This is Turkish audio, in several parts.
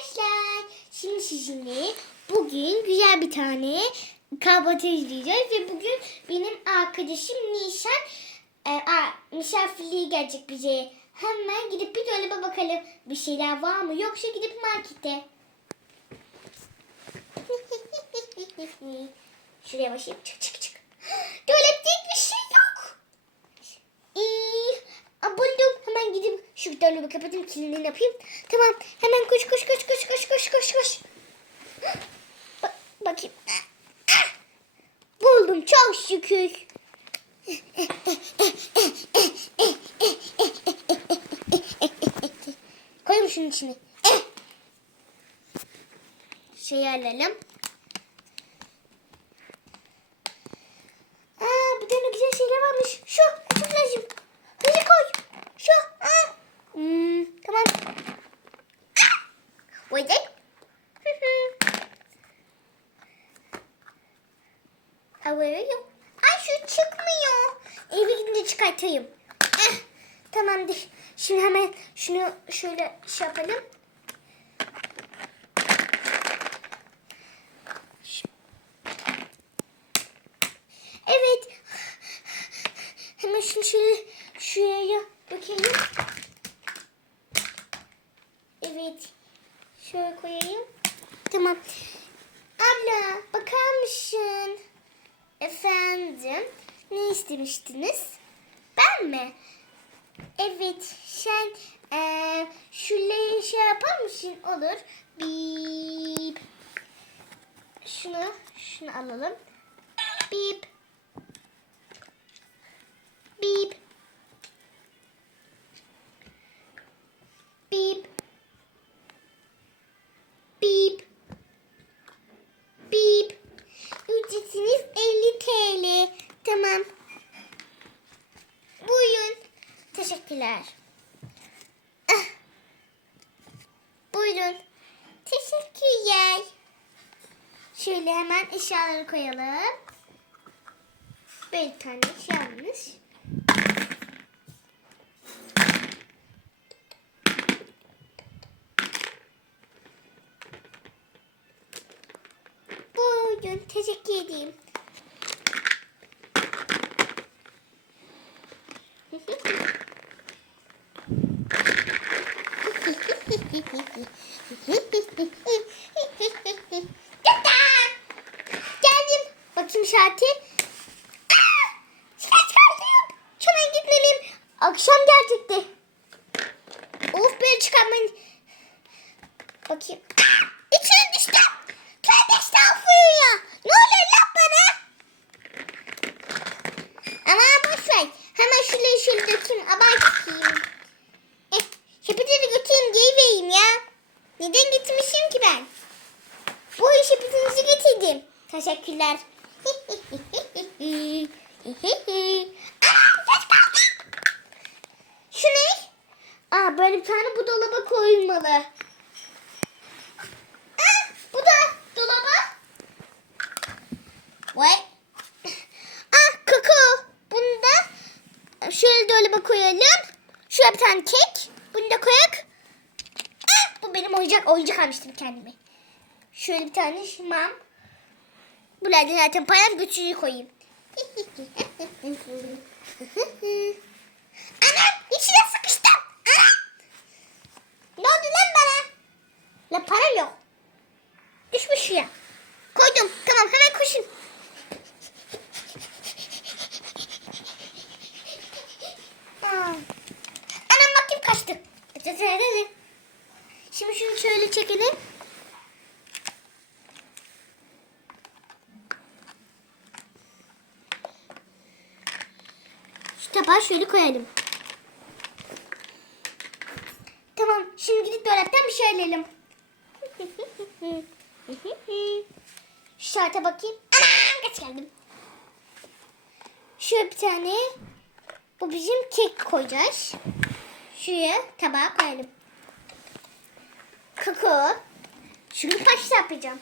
arkadaşlar. Şimdi sizinle bugün güzel bir tane kahvaltı izleyeceğiz ve bugün benim arkadaşım Nişan e, a, misafirliği gelecek bize. Hemen gidip bir dolaba bakalım bir şeyler var mı yoksa gidip markete. Şuraya başlayayım. Çık çık çık. Dolapta hiçbir şey yok. İyi. Aa, buldum. Hemen gidip şu dolabı kapatayım. Kilidini yapayım. Tamam. Hemen koş koş koş koş koş koş koş koş. Ba- bakayım. Ah! Buldum çok şükür. Koyayım şunun içine. Şeyi alalım. Aa, bir tane güzel şeyler varmış. Şu, çok lazım. Hızlı koy. Şu, aa. Hmm, tamam. Ah! Wait. Hı hı. Aa, veriyor. Ay şu çıkmıyor. Eve çıkartayım. Eh, tamamdır. Şimdi hemen şunu şöyle şey yapalım. Evet. Hemen şunu şöyle şuraya bakayım. Evet. Şöyle koyayım. Tamam. Abla bakar mısın? Efendim. Ne istemiştiniz? Ben mi? Evet. Sen eee şurayı şey yapar mısın? Olur. Bip. Şunu, şunu alalım. Bip. Teşekkürler. Ah. Buyurun. Teşekkürler. Şöyle hemen eşyaları koyalım. Bir tane almış. Buyurun teşekkür edeyim. Tata! Geldim. Bakayım şartı. Aa! Çıkar çıkartayım. Hemen gitmeliyim. Akşam gelecekti. Of böyle çıkarmayın. Bakayım. Aa! İçine düştüm. Tövbe estağfurullah. Ne oluyor lan bana? Ama boş ver. Hemen şurayı şöyle dökeyim. Abartayım. Eh, sepeti de götüreyim vereyim ya. Neden getirmişim ki ben? Bu sepetinizi getirdim. Teşekkürler. Şu ne? Aa, böyle bir tane bu dolaba koyulmalı. Bu da dolaba. Vay. Ah koko. Bunu da şöyle dolaba koyalım. Şuraya bir tane kek. Bunu da koyak. Oyuncak. Oyuncak almıştım kendime. Şöyle bir tane şımam. Buradan zaten param götürüyü koyayım. Anam içine sıkıştım. Anam. Ne oldu lan bana? La para yok. Düşmüş ya. Koydum. Tamam hemen koşun. Anam bakayım kaçtı. Şimdi şunu şöyle çekelim. Şu tabağı şöyle koyalım. Tamam. Şimdi gidip dolaptan bir şey alalım. Şu saate bakayım. Anam kaç geldim. Şöyle bir tane. Bu bizim kek koyacağız. Şuraya tabağa koyalım. Kakao. Şunu pasta yapacağım.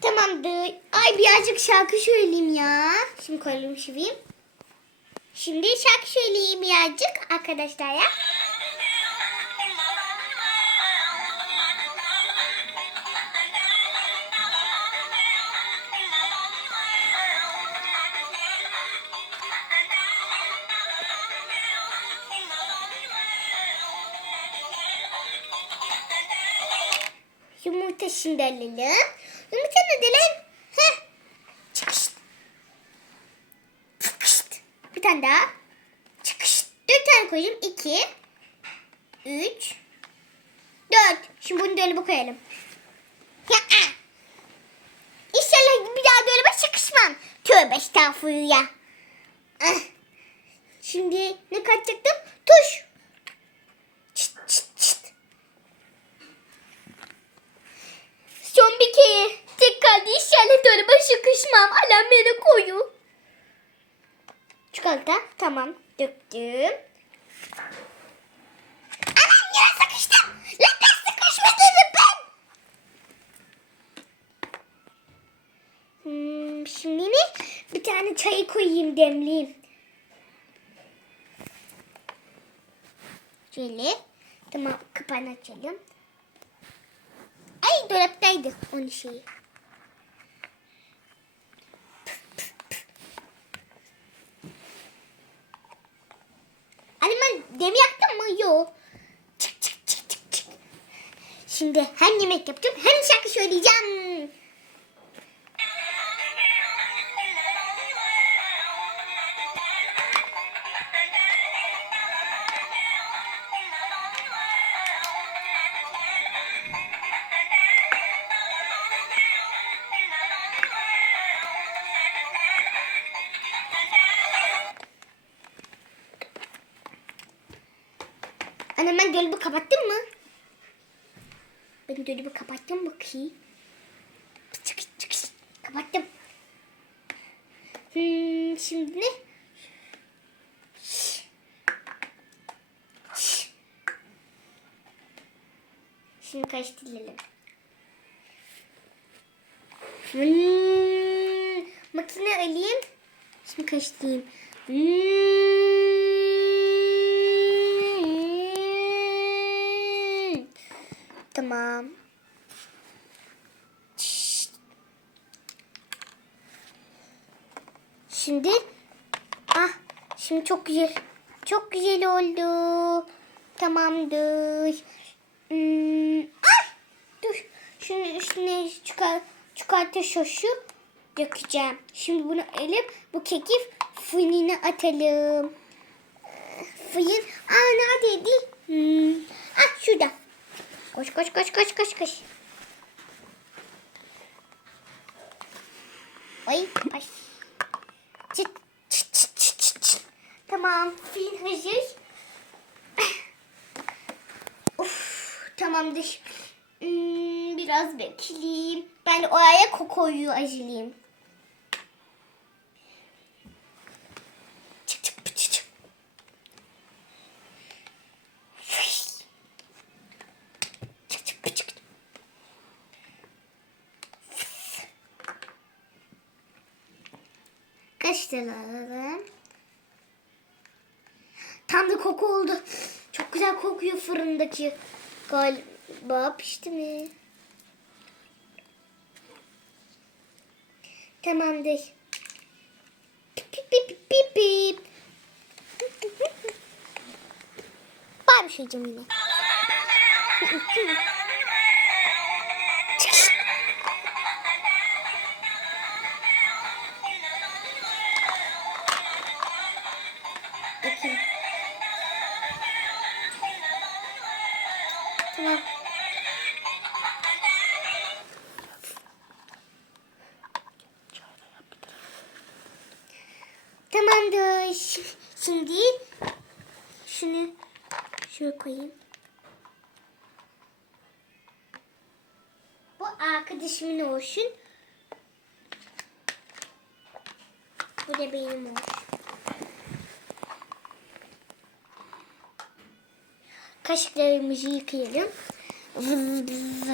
Tamamdır. Ay birazcık şarkı söyleyeyim ya. Şimdi koyalım şiviyim. Şimdi şarkı söyleyeyim birazcık arkadaşlar ya. Şimdi alalım. Yumurta ne lan? Heh. Çıkışt. Çıkışt. Bir tane daha. Çıkışt. Dört tane koyayım. İki. Üç. Dört. Şimdi bunu dolaba koyalım. Ya. ah. İnşallah bir daha dolaba sıkışmam. Tövbe estağfurullah. Ah. Şimdi ne kaçacaktım? Tuş. Son bir kere. Tek kaldı inşallah dolaba sıkışmam. Alarm beni koyu. Çikolata. Tamam. Döktüm. Anam yine sıkıştım. Lan ben sıkışma ben. Hmm, şimdi ne? Bir tane çayı koyayım demleyeyim. Şöyle. Tamam kapağını açalım. Ay dolaptaydı onun şeyi. Anne ben demir yaktım mı? Yok. Çık çık çık çık çık. Şimdi hem yemek yapacağım hem şarkı söyleyeceğim. Ben dolabı kapattım mı? Ben dolabı kapattım bakayım. Çık çık. Kapattım. Hmm, şimdi ne? Şimdi karıştıralım. Hmm, makine alayım. Şimdi karıştırayım. Hmm. Tamam. Şşt. Şimdi ah şimdi çok güzel. Çok güzel oldu. Tamamdır. Hmm. Ay! Dur. Şunu üstüne çıkar, çıkartı şoşu dökeceğim. Şimdi bunu alıp bu keki fırına atalım. Fırın. Aa neredeydi? Hmm. Ah şurada. Koş koş koş koş koş koş. Ay ay. Tamam fil hazır. Of tamamdır. Hmm, biraz bekleyeyim. Ben oraya kokoyu acileyim. Kaç tane alalım? Tam da koku oldu. Çok güzel kokuyor fırındaki. Galiba pişti mi? Tamamdır. Pip pip pip pip. Var bir şey diyeceğim yine. arkadaşımın olsun. Bu da benim olsun. Kaşıklarımızı yıkayalım. Vız vız.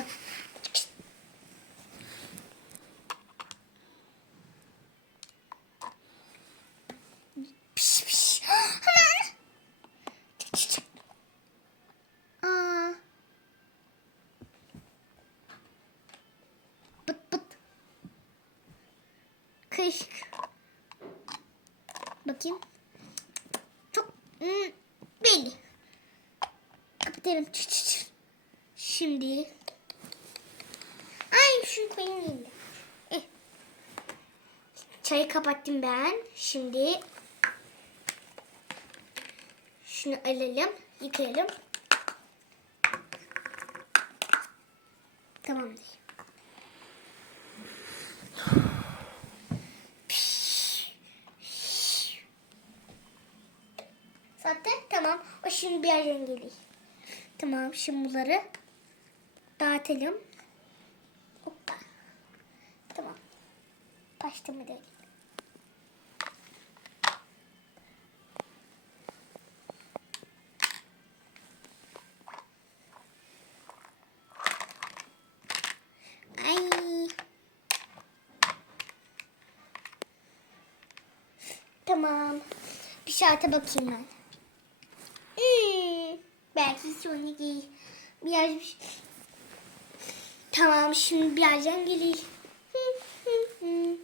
Değişik. Bakayım. Çok hmm, belli. Kapatalım. Şimdi. Ay şunu koyayım yerine. Eh. Çayı kapattım ben. Şimdi şunu alalım, yıkayalım. Tamamdır. Zaten tamam. O şimdi bir yerden geliyor. Tamam şimdi bunları dağıtalım. Hoppa. Tamam. Başta mı değil? Ay. Tamam. Bir şarta bakayım ben. Sonra değil. Biraz bir Tamam şimdi birazdan hı.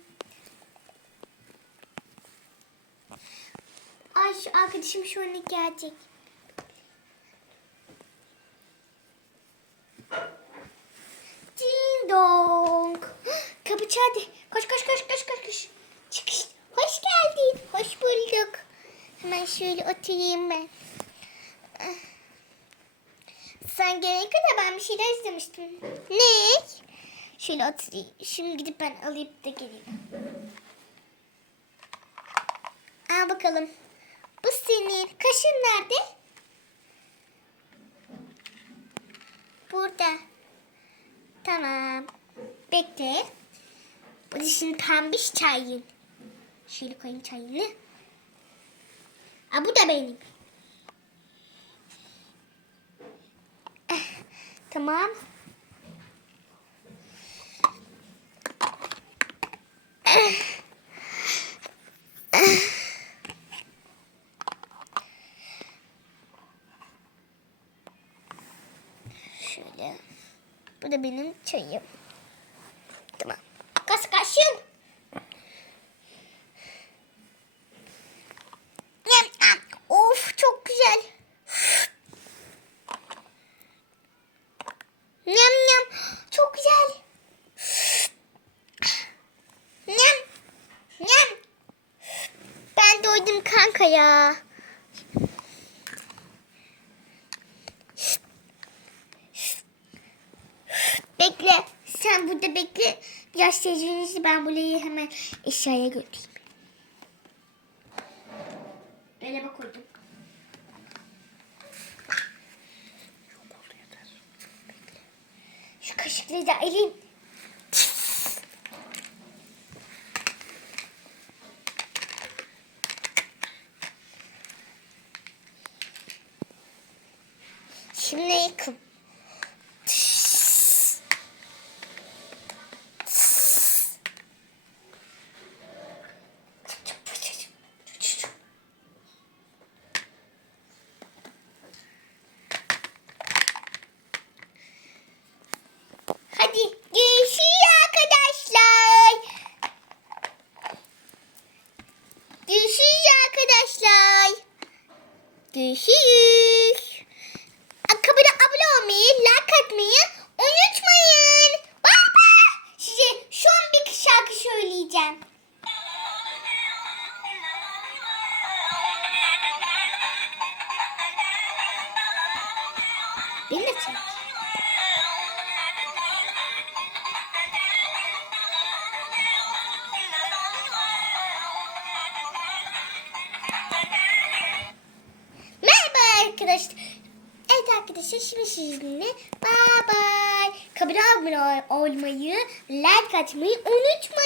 Ay şu arkadaşım şu an gelecek. Ding dong. Kapı çaldı. Koş koş koş koş koş koş. Çıkış. Hoş geldin. Hoş bulduk. Hemen şöyle oturayım ben. Sen gelene kadar ben bir şeyler istemiştim. Ne? Şöyle oturayım. Şimdi gidip ben alıp da geleyim. Al bakalım. Bu senin. Kaşın nerede? Burada. Tamam. Bekle. Bu da şimdi pembiş çayın. Şöyle koyayım çayını. Aa, bu da benim. Eh, Tamam. Şöyle. Bu da benim çayım. Tamam. Kas kaşım. Yam, yam. Of çok güzel. Yam yam. Çok güzel. Yam. Yam. Ben doydum kanka ya. Bekle. Sen burada bekle. Biraz tecrübenizi ben burayı hemen eşyaya götüreyim. Öyle bak koydum. Şu kaşıkları da alayım. Şimdi yıkın. Hadi Beni de. Merhaba arkadaşlar. Evet arkadaşlar şimdi sizinle bye bye. Kabine abone olmayı, like atmayı unutmayın.